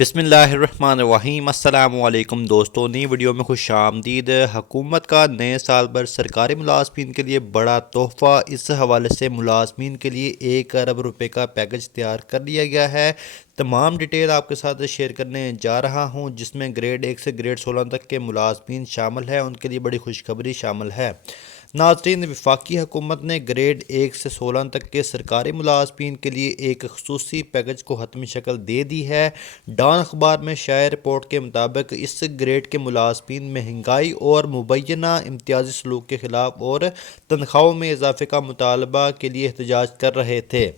بسم اللہ الرحمن الرحیم۔ السلام علیکم دوستو، نئی ویڈیو میں خوش آمدید۔ حکومت کا نئے سال پر سرکاری ملازمین کے لیے بڑا تحفہ، اس حوالے سے ملازمین کے لیے 1 ارب روپے کا پیکج تیار کر لیا گیا ہے۔ تمام ڈیٹیل آپ کے ساتھ شیئر کرنے جا رہا ہوں، جس میں گریڈ 1 سے گریڈ 16 تک کے ملازمین شامل ہیں۔ ان کے لیے بڑی خوشخبری شامل ہے۔ ناظرین، وفاقی حکومت نے گریڈ 1 سے 16 تک کے سرکاری ملازمین کے لیے ایک خصوصی پیکج کو حتمی شکل دے دی ہے۔ ڈان اخبار میں شائع رپورٹ کے مطابق اس گریڈ کے ملازمین مہنگائی اور مبینہ امتیازی سلوک کے خلاف اور تنخواہوں میں اضافے کا مطالبہ کے لیے احتجاج کر رہے تھے۔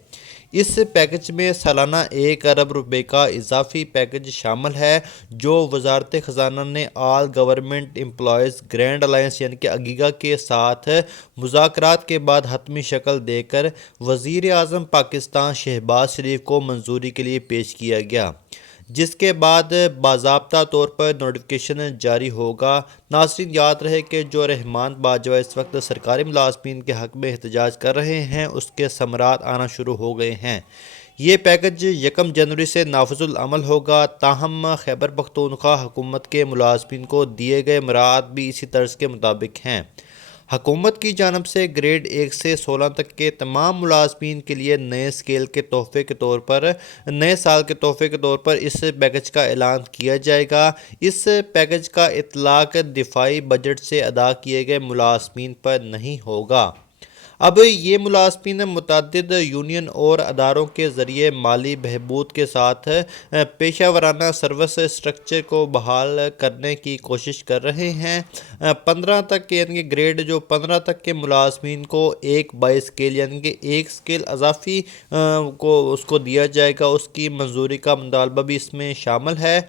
اس پیکج میں سالانہ 1 ارب روپے کا اضافی پیکج شامل ہے، جو وزارت خزانہ نے آل گورنمنٹ امپلائیز گرینڈ الائنس یعنی کہ اگیگا کے ساتھ مذاکرات کے بعد حتمی شکل دے کر وزیر اعظم پاکستان شہباز شریف کو منظوری کے لیے پیش کیا گیا، جس کے بعد باضابطہ طور پر نوٹیفکیشن جاری ہوگا۔ ناظرین، یاد رہے کہ جو رحمان باجوہ اس وقت سرکاری ملازمین کے حق میں احتجاج کر رہے ہیں، اس کے ثمرات آنا شروع ہو گئے ہیں۔ یہ پیکج 1 جنوری سے نافذ العمل ہوگا، تاہم خیبر پختونخوا حکومت کے ملازمین کو دیے گئے مراعات بھی اسی طرز کے مطابق ہیں۔ حکومت کی جانب سے گریڈ 1 سے 16 تک کے تمام ملازمین کے لیے نئے سال کے تحفے کے طور پر اس پیکج کا اعلان کیا جائے گا۔ اس پیکج کا اطلاق دفاعی بجٹ سے ادا کیے گئے ملازمین پر نہیں ہوگا۔ اب یہ ملازمین متعدد یونین اور اداروں کے ذریعے مالی بہبود کے ساتھ پیشہ ورانہ سروس اسٹرکچر کو بحال کرنے کی کوشش کر رہے ہیں۔ 15 تک یعنی کہ گریڈ 15 تک کے ملازمین کو ایک بائی اسکیل یعنی کہ ایک اسکیل اضافی اس کو دیا جائے گا، اس کی منظوری کا مطالبہ بھی اس میں شامل ہے۔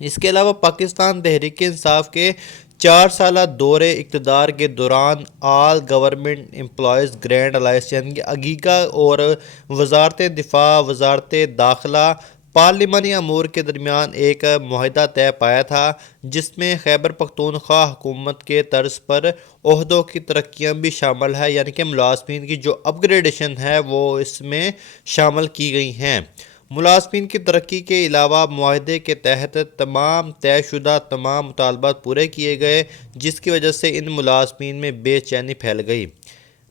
اس کے علاوہ پاکستان تحریک انصاف کے 4 سالہ دور اقتدار کے دوران آل گورنمنٹ امپلائیز گرینڈ الائنس یعنی کہ اگیگا اور وزارت دفاع، وزارت داخلہ، پارلیمانی امور کے درمیان ایک معاہدہ طے پایا تھا، جس میں خیبر پختونخوا حکومت کے طرز پر عہدوں کی ترقیاں بھی شامل ہے، یعنی کہ ملازمین کی جو اپ گریڈیشن ہے وہ اس میں شامل کی گئی ہیں۔ ملازمین کی ترقی کے علاوہ معاہدے کے تحت طے شدہ تمام مطالبات پورے کیے گئے، جس کی وجہ سے ان ملازمین میں بے چینی پھیل گئی۔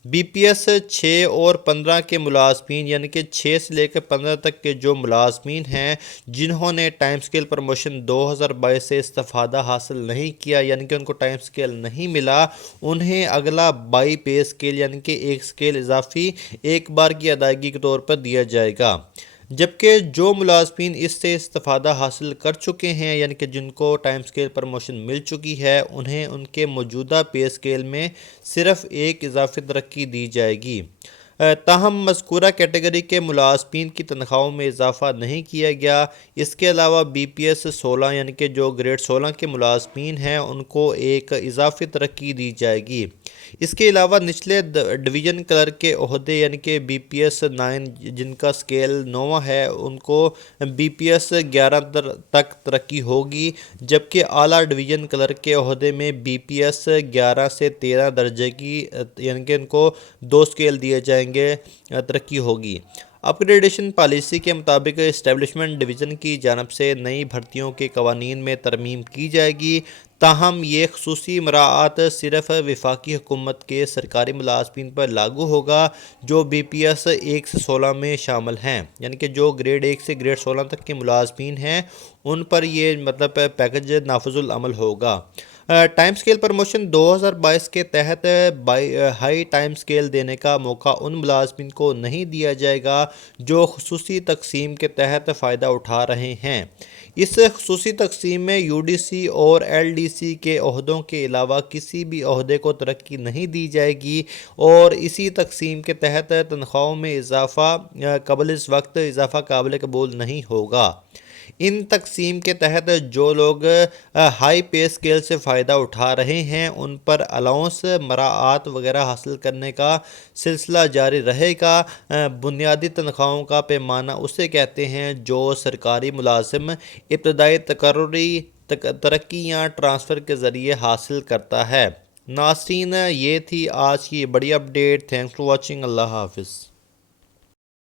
بی پی ایس 6 اور 15 کے ملازمین یعنی کہ 6 سے لے کر 15 تک کے جو ملازمین ہیں، جنہوں نے ٹائم سکیل پروموشن 2022 سے استفادہ حاصل نہیں کیا، یعنی کہ ان کو ٹائم سکیل نہیں ملا، انہیں اگلا بائی پے سکیل یعنی کہ ایک سکیل اضافی ایک بار کی ادائیگی کے طور پر دیا جائے گا۔ جبکہ جو ملازمین اس سے استفادہ حاصل کر چکے ہیں، یعنی کہ جن کو ٹائم سکیل پروموشن مل چکی ہے، انہیں ان کے موجودہ پے سکیل میں صرف ایک اضافی ترقی دی جائے گی۔ تاہم مذکورہ کیٹیگری کے ملازمین کی تنخواہوں میں اضافہ نہیں کیا گیا۔ اس کے علاوہ بی پی ایس 16 یعنی کہ جو گریڈ 16 کے ملازمین ہیں، ان کو ایک اضافی ترقی دی جائے گی۔ اس کے علاوہ نچلے ڈویژن کلرک کے عہدے یعنی کہ بی پی ایس 9 جن کا سکیل 9واں ہے، ان کو بی پی ایس 11 تک ترقی ہوگی، جبکہ اعلیٰ ڈویژن کلرک کے عہدے میں بی پی ایس 11 سے 13 درجے کی یعنی کہ ان کو 2 سکیل دیے جائیں گے، ترقی ہوگی۔ اپ گریڈیشن پالیسی کے مطابق اسٹیبلشمنٹ ڈویژن کی جانب سے نئی بھرتیوں کے قوانین میں ترمیم کی جائے گی، تاہم یہ خصوصی مراعات صرف وفاقی حکومت کے سرکاری ملازمین پر لاگو ہوگا جو بی پی ایس 1 سے 16 میں شامل ہیں، یعنی کہ جو گریڈ 1 سے گریڈ 16 تک کے ملازمین ہیں ان پر یہ پیکج نافذ العمل ہوگا۔ ٹائم سکیل پروموشن 2022 کے تحت ہائی ٹائم سکیل دینے کا موقع ان ملازمین کو نہیں دیا جائے گا جو خصوصی تقسیم کے تحت فائدہ اٹھا رہے ہیں۔ اس خصوصی تقسیم میں یو ڈی سی اور ایل ڈی سی کے عہدوں کے علاوہ کسی بھی عہدے کو ترقی نہیں دی جائے گی، اور اسی تقسیم کے تحت تنخواہوں میں اضافہ قبل اس وقت اضافہ قابل قبول نہیں ہوگا۔ ان تقسیم کے تحت جو لوگ ہائی پے سکیل سے فائدہ اٹھا رہے ہیں، ان پر الاؤنس، مراعات وغیرہ حاصل کرنے کا سلسلہ جاری رہے گا۔ بنیادی تنخواہوں کا پیمانہ اسے کہتے ہیں جو سرکاری ملازم ابتدائی ترقی یا ٹرانسفر کے ذریعے حاصل کرتا ہے۔ ناظرین، یہ تھی آج کی بڑی update. Thanks for watching. اللہ حافظ۔